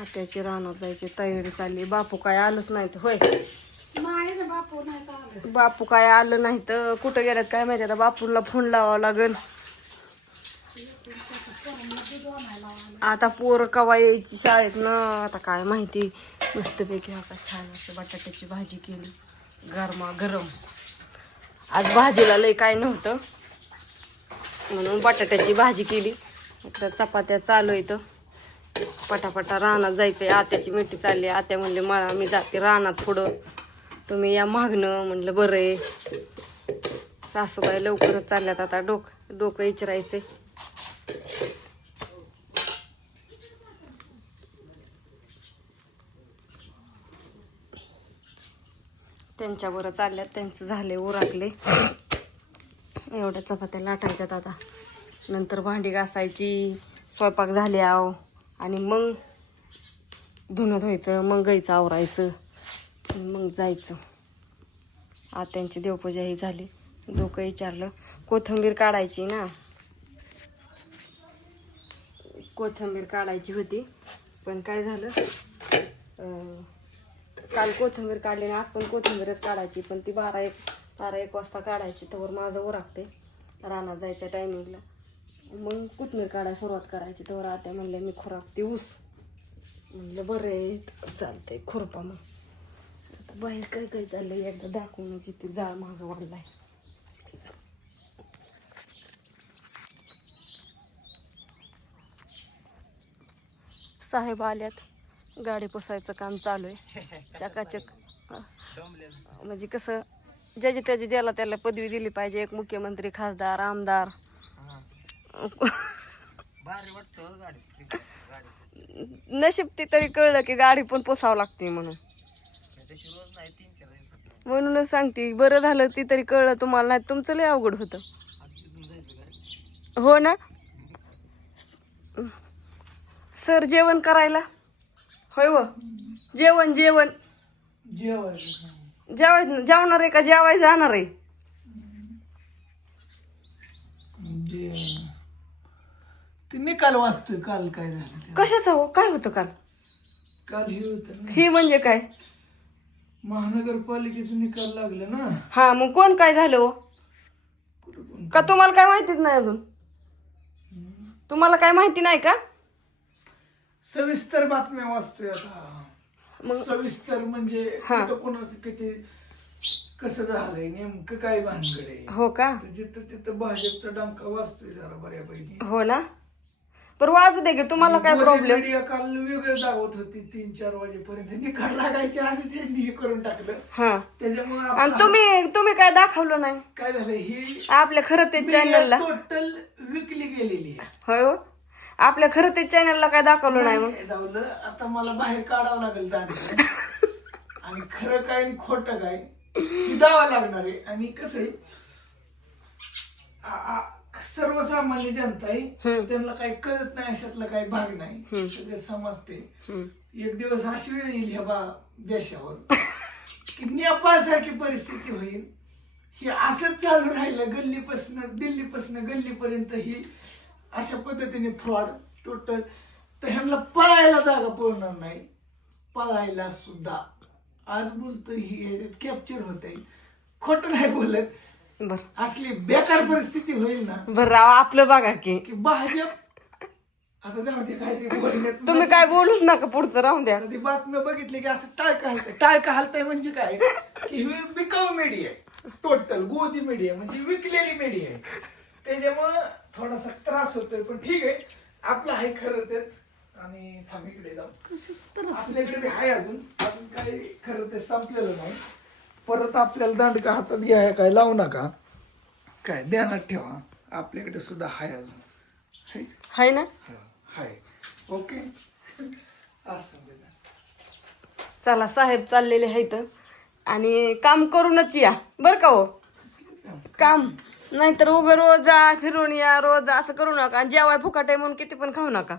आत्याची रानात जायची तयारी चालली. बापू काय आलंच नाही तर होय. नाही रे बापू नाही तर आलं. बापू काय आलं नाही तर कुठं गेल्यात काय माहिती. आता बापूला फोन लावावा लागेल. आता पोरं कवा यायची शाळेत ना आता काय माहिती. मस्तपैकी हा छान अशी बटाट्याची भाजी केली गरमा गरम. आज भाजीला लय काय नव्हतं म्हणून बटाट्याची भाजी केली. आता चपात्या चालू येतं. पटापटा रानात जायचंय. आत्याची मिठी चालली. आत्या म्हणले मला मी जाते रानात पुढं तुम्ही या मागणं. म्हणलं बरं आहे. सासूबाई लवकरच चालल्यात. आता डोकं इचरायचंय. त्यांच्याबरोबर चालल्यात. त्यांचं झाले उराकले. एवढ्या चपात्या लाटायच्यात आता. नंतर भांडी घासायची. स्वयंपाक झाले आव आणि मग धुणं धुवायचं. मग गायचं आवरायचं. मग जायचं. आत्यांची देवपूजा ही झाली. डोकं विचारलं. कोथिंबीर काढायची ना. कोथिंबीर काढायची होती पण काय झालं काल कोथिंबीर काढली ना. आपण कोथिंबीरच काढायची पण ती 12-1 वाजता काढायची. तर माझं उराकते रानात जायच्या टायमिंगला. मग कोथिंबीर काढायला सुरुवात करायची. तर आत्या म्हणले मी खुरापते ऊस. म्हणलं बरं आहे चालतंय खुरपा. मग आता बाहेर काय काय चाललंय एकदा दाखवण्याची. ती जाळ मागं वाढलाय. साहेब आल्यात. गाडी पुसायचं काम चालू आहे. चकाचक. म्हणजे कसं ज्याची त्याची द्यायला त्याला पदवी दिली पाहिजे. एक मुख्यमंत्री, खासदार, आमदार. नशीब ती तरी कळलं की गाडी पण पुसावं लागते म्हणून. म्हणूनच सांगते बरं झालं ती तरी कळलं तुम्हाला. नाही तुमचं लय अवघड होतं. हो ना सर जेवण करायला. होय व जेवण जेवणार आहे का जेवाय जाणार आहे. ते निकाल वाचतोय. काल काय झालं कशाचं हो काय होतं काल. काल हे होतं ना ही म्हणजे काय महानगरपालिकेचं निकाल लागलं ना. हा मग कोण काय झालं हो का तुम्हाला काय माहितीच नाही अजून. तुम्हाला काय माहिती नाही का. सविस्तर बातम्या वाचतोय आता. मग सविस्तर म्हणजे कुठं कोणाचं किती कसं झालंय नेमकं काय भानगड आहे. हो का जिथं तिथं भाजपचा डंका वाचतोय जरा बऱ्यापैकी. हो ना बरं वाजू दे की तुम्हाला काय प्रॉब्लेम. मीडिया काल वेगळं दावत होती 3-4 वाजेपर्यंत. निकाल लागायच्या आधी त्यांनी हे करून टाकलं. हा त्याच्यामुळे आणि तुम्ही काय दाखवलं नाही. काय झालं ही आपल्या खरं ते चॅनलला टोटल विकली गेलेली आहे. होय हो आपल्या खरं ते चॅनलला काय दाखवलं नाही. मग काय दावलं आता मला बाहेर काढावं लागेल दांड. आणि खरं काय आणि खोटं काय हे दावा लागणार आहे. आणि कसं आहे सर्वसामान्य जनता आहे त्यांना काही कळत नाही. अशातला काही भाग नाही. सगळे समजते. एक दिवस अशी वेळ येईल ह्या देशावर की नेपाळसारखी परिस्थिती होईल. हे असंच चालू राहिलं दिल्लीपासून गल्लीपर्यंत ही अशा पद्धतीने फ्रॉड टोटल. तर ह्यांना पळायला जागा पुरणार नाही. पळायला सुद्धा आज बोलतोय ही कॅप्चर होत आहे. खोटं नाही बोलत. बर असली बेकार परिस्थिती होईल ना. बरं आपलं बघा की भाजप आता जाऊ दे काय ते बोलण्यात. तुम्ही काय बोलूच नका पुढचं राहून द्या. ती बातम्या बघितली की असं टाळका हलतंय म्हणजे काय की ही विकाऊ मीडिया आहे. टोटल गोदी मीडिया म्हणजे विकलेली मीडिया आहे. त्याच्यामुळं थोडासा त्रास होतोय. पण ठीक आहे आपलं आहे खरं तेच. आणि थांब इकडे जाऊ. आपल्याकडे आहे अजून काही खरं ते संपलेलं नाही. परत आपल्याला दांडका हातात घ्या काय लावू नका. काय ध्यानात ठेवा आपल्याकडे सुद्धा आहे अजून. हाय ना हाय ओके असं. चला साहेब चाललेले आहेत आणि काम करूनच या बरं का हो. काम नाहीतर उगं रोज जा फिरून या रोज असं करू नका. आणि जेवाय फुकाट आहे म्हणून किती पण खाऊ नका.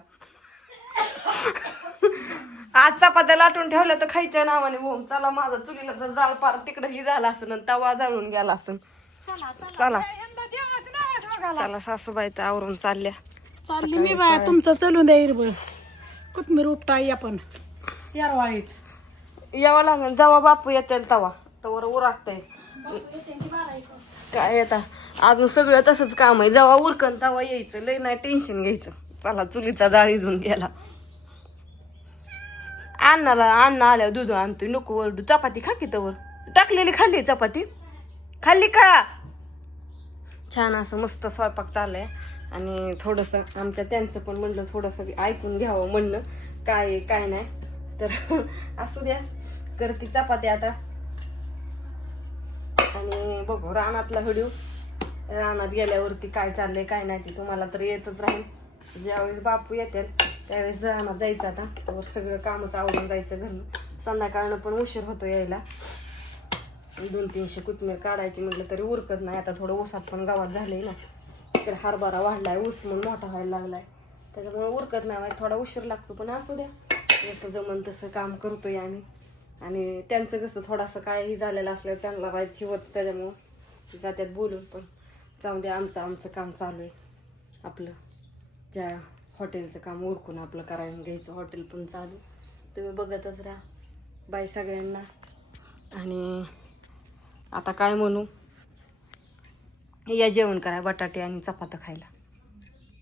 आज चपात्या लाटून ठेवल्या तर खायच्या नावाने बोम. चला माझा चुलीला तर जाळ पार तिकडही झाला असेल आणि तवा जाळून गेला असेल. चला चला सासूबाई तर आवरून चालली मी बाय तुमचं चलून द्या इरबळ. कोथमीर उपटाई आपण यारवाळीच यावं लागेल जेव्हा बापू येतील तवर उरागतंय काय आता अजून सगळं तसंच काम आहे. जेव्हा उरकन तेव्हा यायचं, लय नाही टेन्शन घ्यायचं. चला चुलीचा जाळ इजून गेला. अण्णा आल्यावर दूध आणतोय, नको वरडू. चपाती खा की तवर. टाकलेली खाल्ली चपाती, खाल्ली का? छान असं मस्त स्वयंपाक चाललाय. आणि थोडंसं आमच्या त्यांचं पण म्हणलं थोडंसं ऐकून घ्यावं म्हणलं काय आहे, काय नाही. तर असू द्या, करते चपाती आता. आणि बघू रानातला व्हिडिओ, रानात गेल्यावरती काय चाललंय काय नाही ते तुम्हाला तर येतच राहील. ज्यावेळेस बापू येतील त्यावेळेस रानात जायचं. आता त्यावर सगळं कामच आवडून जायचं घरून. संध्याकाळनं पण उशीर होतो यायला. 200-300 कोथमीर काढायची म्हटलं तरी उरकत नाही. आता थोडं ऊसात पण गावात झालंय ना, तिकडे हरभरा वाढलाय, ऊस म्हणून मोठा व्हायला लागलाय, त्याच्यामुळे उरकत नाही. थोडा उशीर लागतो, पण असू द्या, जसं जमन तसं काम करतोय आम्ही. आणि त्यांचं कसं थोडंसं काहीही झालेलं असल्यावर त्यांना व्हायची होतं, त्याच्यामुळं जात्यात बोलून. पण जाऊन द्या, आमचं काम चालू आहे. आपलं ज्या हॉटेलचं काम उरकून आपलं करायला घ्यायचं. हॉटेल पण चालू, तुम्ही बघतच राहा. बाय सगळ्यांना. आणि आता काय म्हणू, या जेवण कराय बटाटे आणि चपात्या खायला.